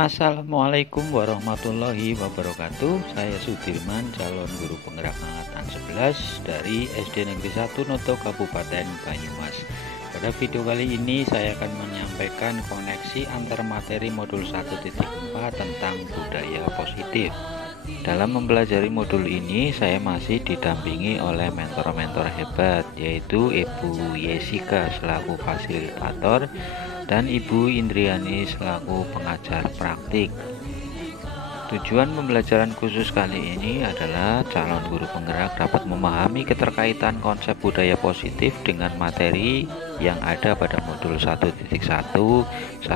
Assalamualaikum warahmatullahi wabarakatuh. Saya Sudirman, calon guru penggerak angkatan 11 dari SD Negeri 1 Noto Kabupaten Banyumas. Pada video kali ini saya akan menyampaikan koneksi antar materi modul 1.4 tentang budaya positif. Dalam mempelajari modul ini saya masih didampingi oleh mentor-mentor hebat, yaitu Ibu Yesika selaku fasilitator dan Ibu Indriani selaku pengajar praktik. Tujuan pembelajaran khusus kali ini adalah calon guru penggerak dapat memahami keterkaitan konsep budaya positif dengan materi yang ada pada modul 1.1, 1.2,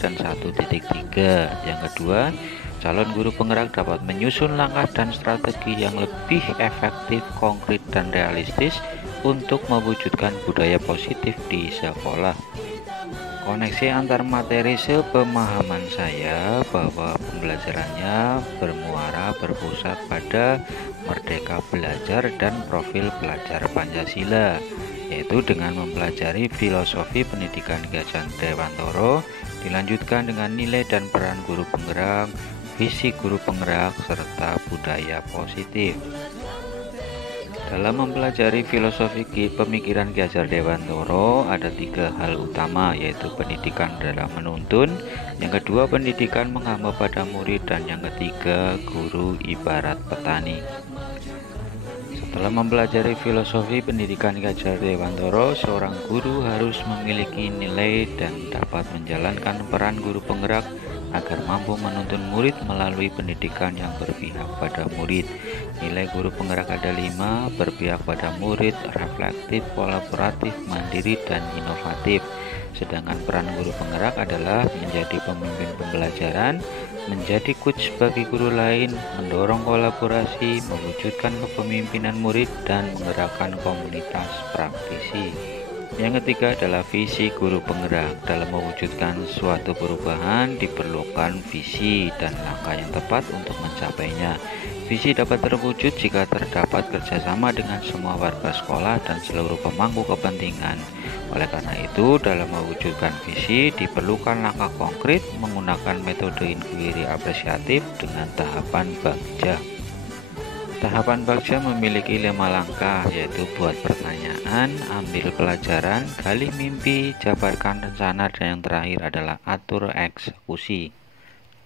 dan 1.3. Yang kedua, calon guru penggerak dapat menyusun langkah dan strategi yang lebih efektif, konkret, dan realistis untuk mewujudkan budaya positif di sekolah. Koneksi antar materi sepemahaman saya bahwa pembelajarannya berpusat pada merdeka belajar dan profil pelajar Pancasila, yaitu dengan mempelajari filosofi pendidikan Ki Hajar Dewantara, dilanjutkan dengan nilai dan peran guru penggerak, visi guru penggerak, serta budaya positif. Dalam mempelajari filosofi pemikiran Ki Hajar Dewantara ada 3 hal utama, yaitu pendidikan dalam menuntun, yang kedua pendidikan menghamba pada murid, dan yang ketiga guru ibarat petani. Setelah mempelajari filosofi pendidikan Ki Hajar Dewantara, seorang guru harus memiliki nilai dan dapat menjalankan peran guru penggerak agar mampu menuntun murid melalui pendidikan yang berpihak pada murid. Nilai guru penggerak ada 5, berpihak pada murid, reflektif, kolaboratif, mandiri, dan inovatif. Sedangkan peran guru penggerak adalah menjadi pemimpin pembelajaran, menjadi coach bagi guru lain, mendorong kolaborasi, mewujudkan kepemimpinan murid, dan menggerakkan komunitas praktisi. Yang ketiga adalah visi guru penggerak. Dalam mewujudkan suatu perubahan diperlukan visi dan langkah yang tepat untuk mencapainya. Visi dapat terwujud jika terdapat kerjasama dengan semua warga sekolah dan seluruh pemangku kepentingan. Oleh karena itu, dalam mewujudkan visi diperlukan langkah konkret menggunakan metode inquiry apresiatif dengan tahapan bagja. Tahapan bagja memiliki 5 langkah, yaitu buat pertanyaan, ambil pelajaran, gali mimpi, jabarkan rencana, dan yang terakhir adalah atur eksekusi.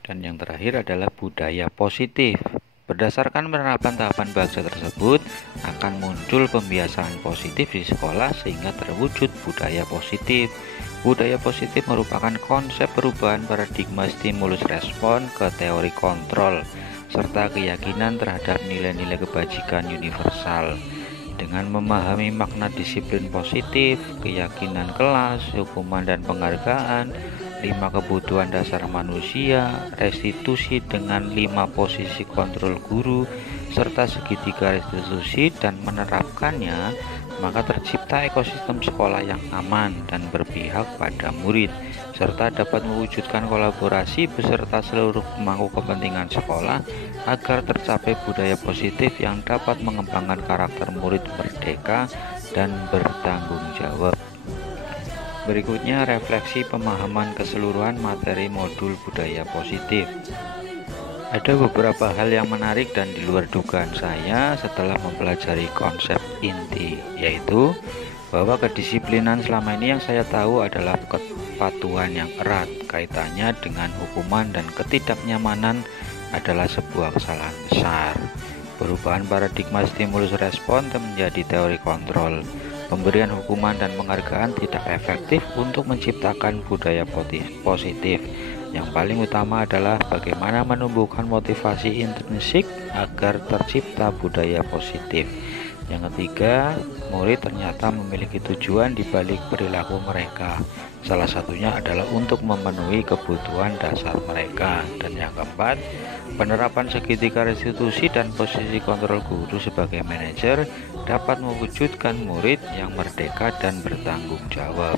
Dan yang terakhir adalah budaya positif. Berdasarkan penerapan tahapan bagja tersebut akan muncul pembiasaan positif di sekolah sehingga terwujud budaya positif. Budaya positif merupakan konsep perubahan paradigma stimulus respon ke teori kontrol serta keyakinan terhadap nilai-nilai kebajikan universal. Dengan memahami makna disiplin positif, keyakinan kelas, hukuman dan penghargaan, 5 kebutuhan dasar manusia, restitusi dengan 5 posisi kontrol guru, serta segitiga restitusi, dan menerapkannya, maka tercipta ekosistem sekolah yang aman dan berpihak pada murid, serta dapat mewujudkan kolaborasi beserta seluruh pemangku kepentingan sekolah agar tercapai budaya positif yang dapat mengembangkan karakter murid merdeka dan bertanggung jawab. Berikutnya refleksi pemahaman keseluruhan materi modul budaya positif. Ada beberapa hal yang menarik dan di luar dugaan saya setelah mempelajari konsep inti, yaitu bahwa kedisiplinan selama ini yang saya tahu adalah kepatuhan yang erat. Kaitannya dengan hukuman dan ketidaknyamanan adalah sebuah kesalahan besar. Perubahan paradigma stimulus respon menjadi teori kontrol. Pemberian hukuman dan penghargaan tidak efektif untuk menciptakan budaya positif. Yang paling utama adalah bagaimana menumbuhkan motivasi intrinsik agar tercipta budaya positif. Yang ketiga, murid ternyata memiliki tujuan di balik perilaku mereka. Salah satunya adalah untuk memenuhi kebutuhan dasar mereka. Dan yang keempat, penerapan segitiga restitusi dan posisi kontrol guru sebagai manajer dapat mewujudkan murid yang merdeka dan bertanggung jawab.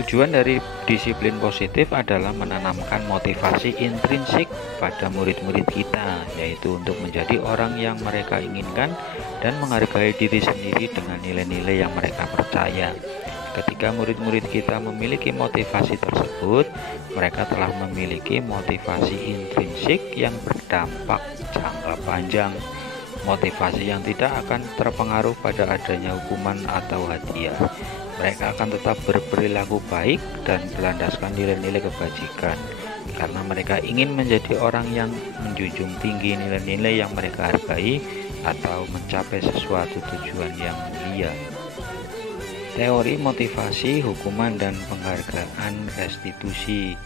Tujuan dari disiplin positif adalah menanamkan motivasi intrinsik pada murid-murid kita, yaitu untuk menjadi orang yang mereka inginkan dan menghargai diri sendiri dengan nilai-nilai yang mereka percaya. Ketika murid-murid kita memiliki motivasi tersebut, mereka telah memiliki motivasi intrinsik yang berdampak jangka panjang. Motivasi yang tidak akan terpengaruh pada adanya hukuman atau hadiah. Mereka akan tetap berperilaku baik dan berlandaskan nilai-nilai kebajikan, karena mereka ingin menjadi orang yang menjunjung tinggi nilai-nilai yang mereka hargai atau mencapai sesuatu tujuan yang mulia. Teori motivasi, hukuman, dan penghargaan restitusi.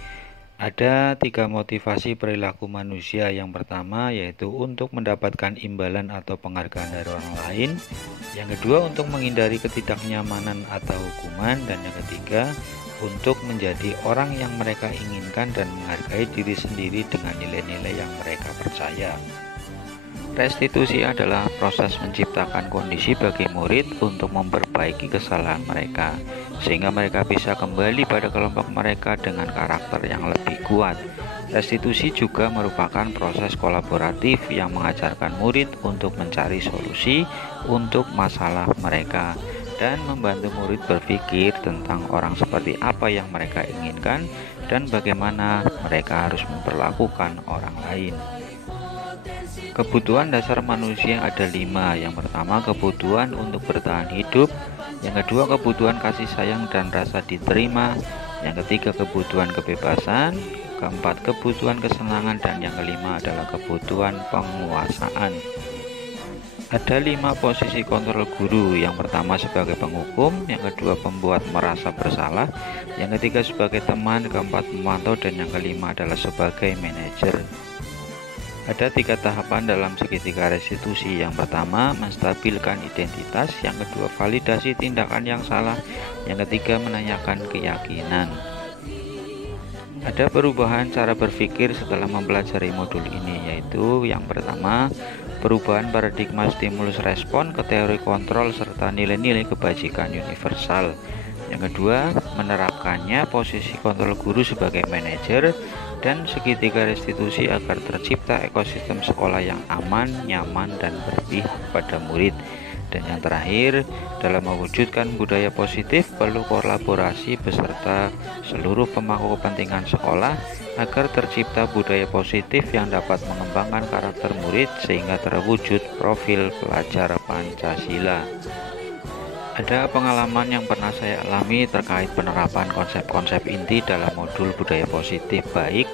Ada 3 motivasi perilaku manusia. Yang pertama yaitu untuk mendapatkan imbalan atau penghargaan dari orang lain. Yang kedua untuk menghindari ketidaknyamanan atau hukuman. Dan yang ketiga untuk menjadi orang yang mereka inginkan dan menghargai diri sendiri dengan nilai-nilai yang mereka percaya. Restitusi adalah proses menciptakan kondisi bagi murid untuk memperbaiki kesalahan mereka, sehingga mereka bisa kembali pada kelompok mereka dengan karakter yang lebih kuat. Restitusi juga merupakan proses kolaboratif yang mengajarkan murid untuk mencari solusi untuk masalah mereka dan membantu murid berpikir tentang orang seperti apa yang mereka inginkan dan bagaimana mereka harus memperlakukan orang lain. Kebutuhan dasar manusia ada 5. Yang pertama kebutuhan untuk bertahan hidup. Yang kedua kebutuhan kasih sayang dan rasa diterima. Yang ketiga kebutuhan kebebasan. Keempat kebutuhan kesenangan. Dan yang kelima adalah kebutuhan penguasaan. Ada 5 posisi kontrol guru. Yang pertama sebagai penghukum. Yang kedua pembuat merasa bersalah. Yang ketiga sebagai teman. Keempat memantau. Dan yang kelima adalah sebagai manajer. Ada 3 tahapan dalam segitiga restitusi. Yang pertama, menstabilkan identitas. Yang kedua, validasi tindakan yang salah. Yang ketiga, menanyakan keyakinan. Ada perubahan cara berpikir setelah mempelajari modul ini, yaitu yang pertama, perubahan paradigma stimulus respon ke teori kontrol serta nilai-nilai kebajikan universal. Yang kedua, menerapkannya posisi kontrol guru sebagai manajer dan segitiga restitusi agar tercipta ekosistem sekolah yang aman, nyaman, dan berpihak pada murid. Dan yang terakhir, dalam mewujudkan budaya positif perlu kolaborasi beserta seluruh pemangku kepentingan sekolah agar tercipta budaya positif yang dapat mengembangkan karakter murid sehingga terwujud profil pelajar Pancasila. Ada pengalaman yang pernah saya alami terkait penerapan konsep-konsep inti dalam modul budaya positif baik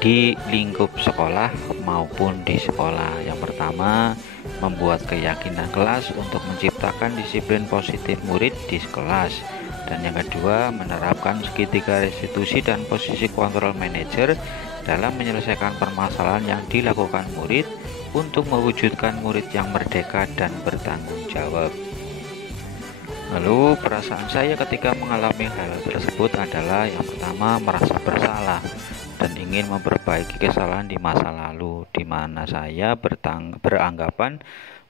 di lingkup sekolah maupun di sekolah. Yang pertama, membuat keyakinan kelas untuk menciptakan disiplin positif murid di kelas. Dan yang kedua, menerapkan segitiga restitusi dan posisi kontrol manajer dalam menyelesaikan permasalahan yang dilakukan murid untuk mewujudkan murid yang merdeka dan bertanggung jawab. Lalu perasaan saya ketika mengalami hal tersebut adalah yang pertama merasa bersalah dan ingin memperbaiki kesalahan di masa lalu, di mana saya beranggapan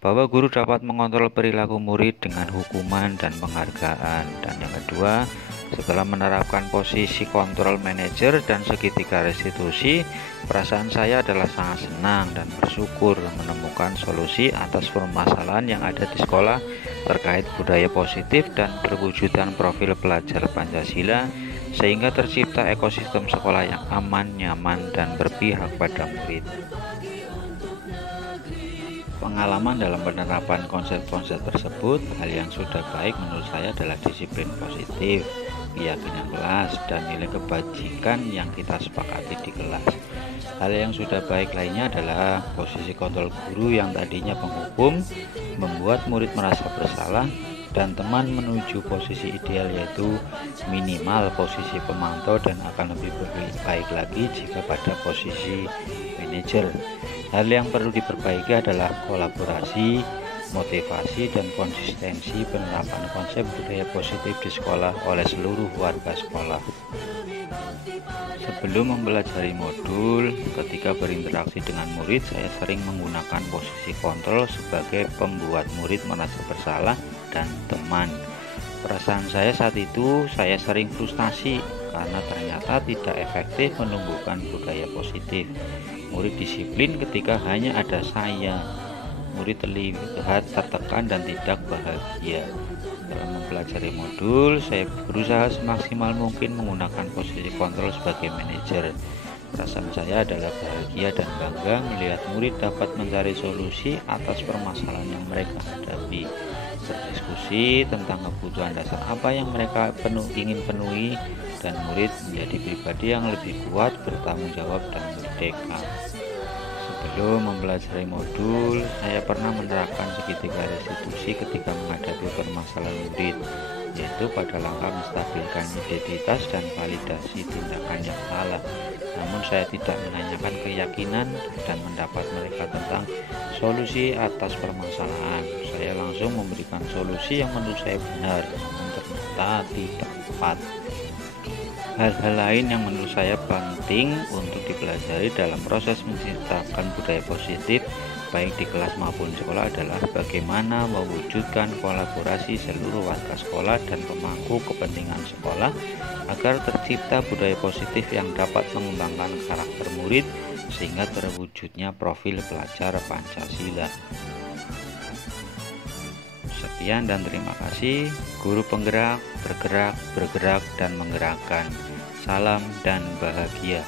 bahwa guru dapat mengontrol perilaku murid dengan hukuman dan penghargaan. Dan yang kedua, setelah menerapkan posisi kontrol manajer dan segitiga restitusi, perasaan saya adalah sangat senang dan bersyukur menemukan solusi atas permasalahan yang ada di sekolah terkait budaya positif dan perwujudan profil pelajar Pancasila, sehingga tercipta ekosistem sekolah yang aman, nyaman, dan berpihak pada murid. Pengalaman dalam penerapan konsep-konsep tersebut, hal yang sudah baik menurut saya adalah disiplin positif, keyakinan kelas, dan nilai kebajikan yang kita sepakati di kelas. Hal yang sudah baik lainnya adalah posisi kontrol guru yang tadinya penghukum, membuat murid merasa bersalah, dan teman menuju posisi ideal yaitu minimal posisi pemantau dan akan lebih baik lagi jika pada posisi manajer. Hal yang perlu diperbaiki adalah kolaborasi, motivasi, dan konsistensi penerapan konsep budaya positif di sekolah oleh seluruh warga sekolah. Sebelum mempelajari modul, ketika berinteraksi dengan murid, saya sering menggunakan posisi kontrol sebagai pembuat murid merasa bersalah dan teman. Perasaan saya saat itu, saya sering frustasi karena ternyata tidak efektif menumbuhkan budaya positif. Murid disiplin ketika hanya ada saya. Murid terlihat tertekan dan tidak bahagia. Dalam mempelajari modul, saya berusaha semaksimal mungkin menggunakan posisi kontrol sebagai manajer. Perasaan saya adalah bahagia dan bangga melihat murid dapat mencari solusi atas permasalahan yang mereka hadapi, berdiskusi tentang kebutuhan dasar apa yang mereka ingin penuhi, dan murid menjadi pribadi yang lebih kuat, bertanggung jawab, dan merdeka. Sebelum mempelajari modul, saya pernah menerapkan segitiga restitusi ketika menghadapi permasalahan murid, yaitu pada langkah menstabilkan identitas dan validasi tindakan yang salah. Namun saya tidak menanyakan keyakinan dan pendapat mereka tentang solusi atas permasalahan. Saya langsung memberikan solusi yang menurut saya benar, namun ternyata tidak tepat. Hal-hal lain yang menurut saya penting untuk dipelajari dalam proses menciptakan budaya positif baik di kelas maupun sekolah adalah bagaimana mewujudkan kolaborasi seluruh warga sekolah dan pemangku kepentingan sekolah agar tercipta budaya positif yang dapat mengembangkan karakter murid sehingga terwujudnya profil pelajar Pancasila. Sekian dan terima kasih. Guru penggerak, bergerak, dan menggerakkan. Salam dan bahagia.